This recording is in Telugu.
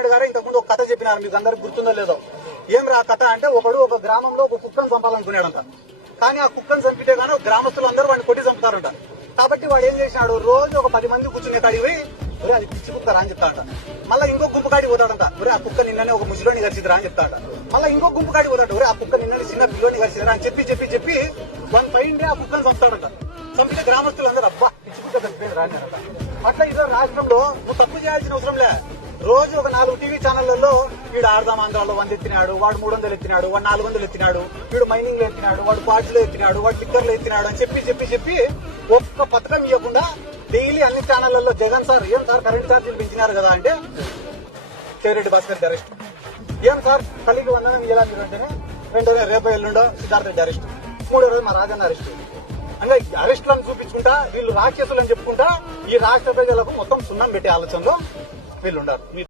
నాయుడు గారు ఇంతకుముందు ఒక కథ చెప్పినారు, మీకు అందరికి గుర్తుందో లేదో. ఏం రా కథ అంటే, ఒక గ్రామంలో ఒక కుక్కను చంపాలనుకున్నాడంట. కానీ ఆ కుక్కను చంపితే గానీ గ్రామస్తులందరూ వాడిని కొట్టి చంపుతారంట. కాబట్టి వాడు ఏం చేసినాడు, రోజు ఒక 10 మంది కూర్చునే కాడికి పోయి ఒరే అది పిచ్చి కుక్కరా అని చెప్తాడంట. మళ్ళీ ఇంకో గుంపు కాడికి పోతాడంట, ఒరే ఆ కుక్క నిన్ననే ఒక ముసలోని గడిచిదిరా అని చెప్తాడంట. మళ్ళీ ఇంకో గుంపు కాడికి పోతాడు, ఒరే ఆ కుక్క నిన్ననే చిన్న పిల్లోని గడిచిదిరా అని చెప్పి వన్ పైండే ఆ కుక్కను చంపుతాడంట. చంపితే గ్రామస్తులందరూ అబ్బా పిచ్చి కుక్క చంపిపోయిందిరా అని అంట. అట్లా ఇదో రాష్ట్రంలో నువ్వు తప్పు చేయాల్సిన అవసరం లే. రోజు ఒక 4 టీవీ ఛానళ్లలో వీడు ఆడదాం ఆంధ్రాలో 100 ఎత్తినాడు, వాడు 300 ఎత్తినాడు, వాడు 400 ఎత్తినాడు, వీడు మైనింగ్ లో ఎత్తినాడు, వాడు పార్టీలో ఎత్తినాడు, వాడు లిక్కర్లో ఎత్తినాడు అని చెప్పి ఒక్క పథకం ఇవ్వకుండా డైలీ అన్ని ఛానళ్లలో జగన్ సార్ ఏం సార్ కరెంట్ ఛార్జీలు పెంచినారు కదా అంటే కేరెడ్డి భాస్కర్ అరెస్ట్. ఏం సార్ తల్లికి వందనం ఇలా మీరు అంటేనే వెంటనే రేపు ఎల్లుండో సిద్ధార్థ రెడ్డి అరెస్ట్, 3వ రోజు మా రాజన్న అరెస్ట్. అంటే అరెస్టులను చూపించుకుంటా వీళ్ళు రాక్షసులు అని చెప్పుకుంటా ఈ రాష్ట్ర ప్రజలకు మొత్తం సున్నం పెట్టే ఆలోచనలో వీళ్ళున్నారు.